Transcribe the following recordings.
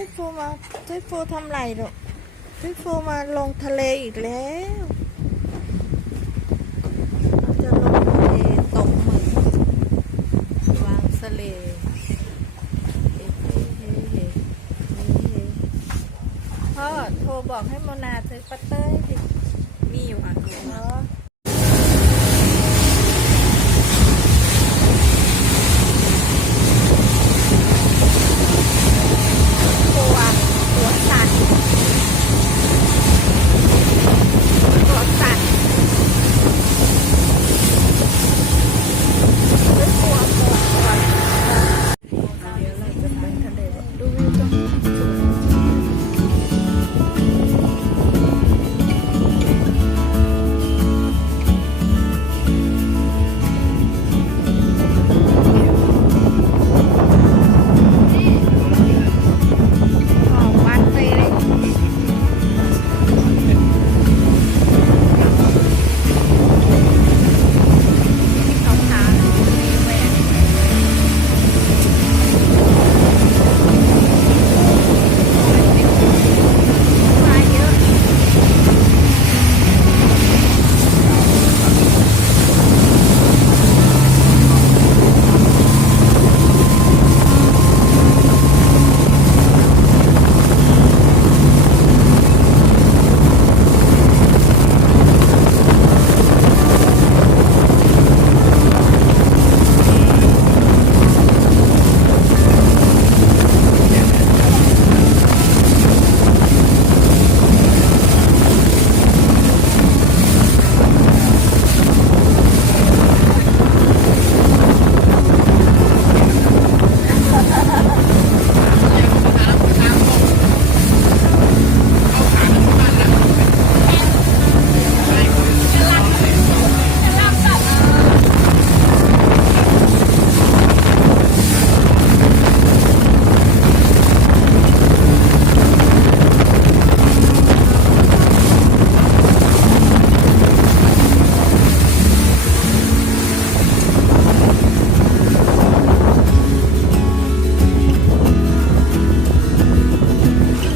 พี่ฟูมาพี่ฟูทำไรหรอพี่ฟูมาลงทะเลอีกแล้วเราจะลงทะเลตกหมึกวางสเลพ่อโทรบอกให้โมนาซื้อปัตเตอร์ดิมีอยู่ค่ะเนาะตัวสั่นไม่กลัวหมดก่อนเดี๋ยวเราจะไปทะเลดูวิวตรงนี้สวยหอมมันเลยขาวๆมีแหวนมาเยอะ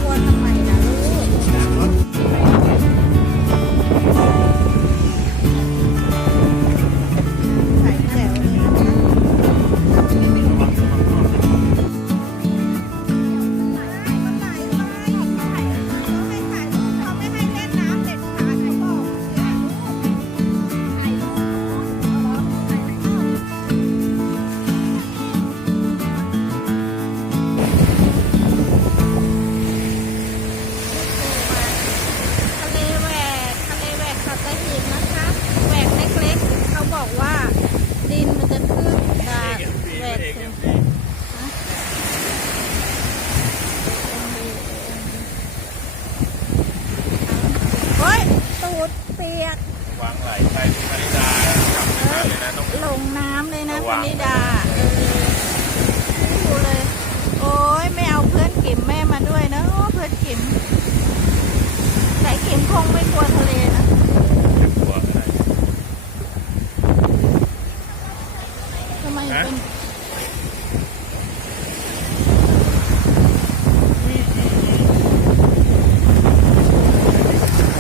กลัวทำไมนะลูกใส่แจ๋วเลยนะคะทะเลแหวกสัตหีบนะคะแหวกเล็กๆเขาบอกว่าดินมันจะขึ้นดาดแหวกสูงเฮ้ยตูดเปียก วางไหลไปพนิดาจำไม่ได้เลยนะต้อง ลงน้ำเลยนะ ระ พ วัง นิดาดูเลย โอ้ยไม่เอาเพื่อนกิมแม่มาด้วยนะโอ้เพื่อนกิมแต่กิมคงไม่กลัวทะเลนะ กลัวอะไร ทำไมเป็น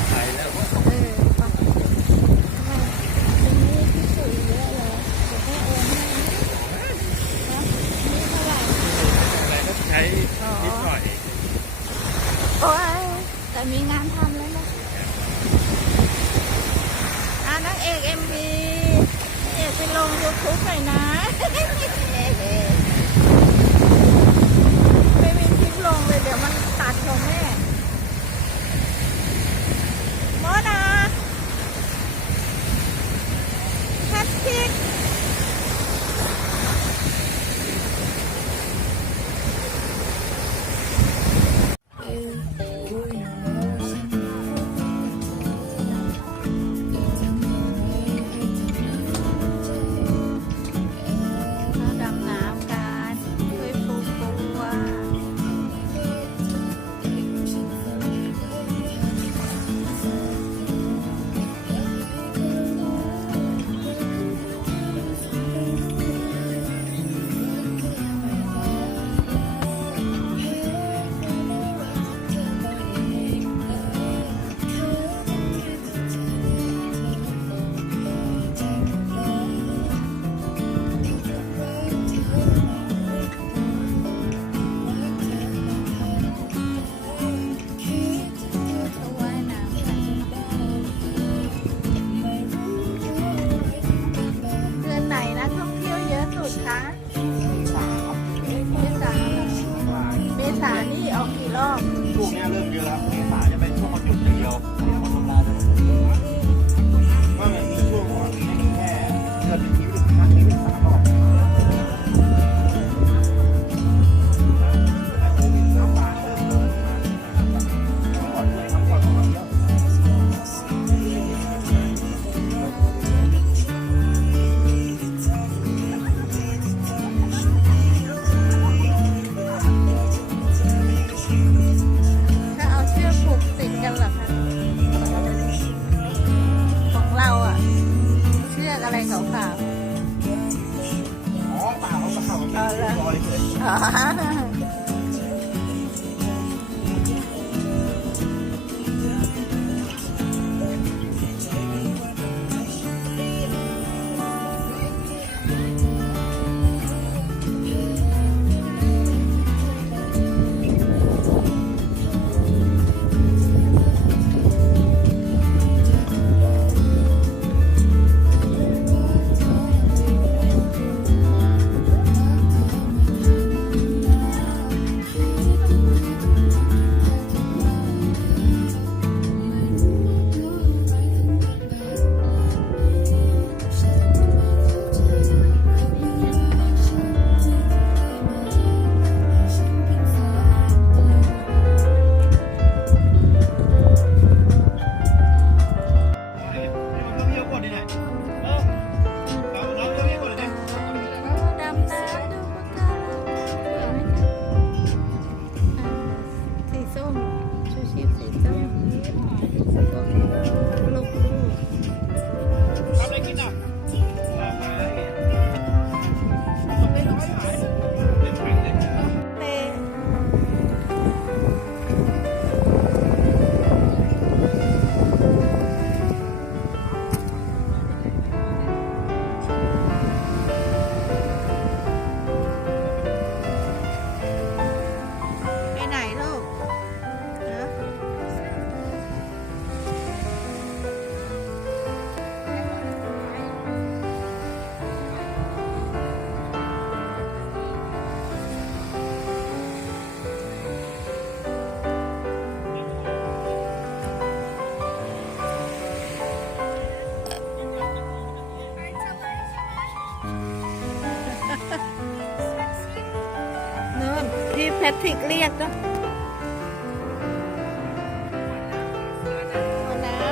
ไปแล้ว ปะทำไมเป็นนี่ที่สุดเยอะเลยเดี๋ยวแม่โอนให้นะนี่เท่าไหร่ อะไรก็ใช้นิดหน่อย โอ้ยแต่มีงานทำแล้วนะนางเอกMVเอกไปลง YouTube หน่อยนะ ไม่มีคลิปลงเลยเดี๋ยวมันตัดของแม่โมนาแฮชแท็ก สาครับ เมษาเมษานี่ออกกี่รอบ ช่วงนี้เริ่มเยอะแล้วเมษาจะเป็นช่วงวันหยุดอย่างเดียวคนทำงานจะก็มันมีช่วงก่อนไม่มีแค่เดือนนี้ครั้งนี้3 รอบแต่โควิดน้ำปลาเริ่มลดลงมาก่อนเลยก่อนของเราเยอะ ถ้าเอาเชือกผูกติดกันเหรอคะของเราอ่ะ เชือกอะไรขาว อ๋อเปล่าเขาเปล่ามันเป็นรอยเฉย ๆอ๋อดำน้ำดูปะการังสวยไหมคะสีส้มชูชีพสีส้มลูก ทำอะไรกินอ่ะ เตไปไหนลูกฮะนู่นพี่แพทริกเรียกเนาะเอาน้ำ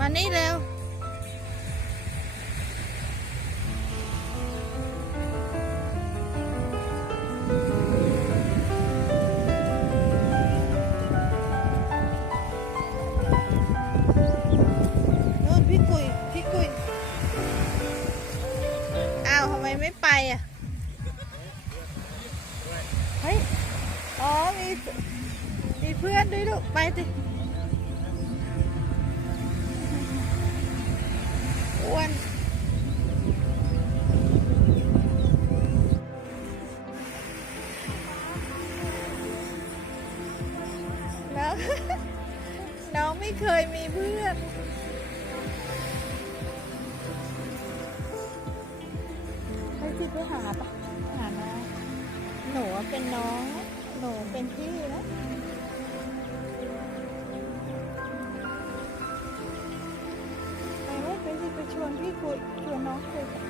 มานี่เร็ว นู่นพี่กุยอ้าวทำไมไม่ไปอ่ะ เฮ้ย อ๋อ มีเพื่อนด้วยลูก ไปสิอ้วนแล้ว น้องไม่เคยมีเพื่อน ไปสิไปหาปะหาน้องหนูเป็นน้อง หนูเป็นพี่นะไปเลยไปสิไปชวนพี่คุยชวนน้องคุยกัน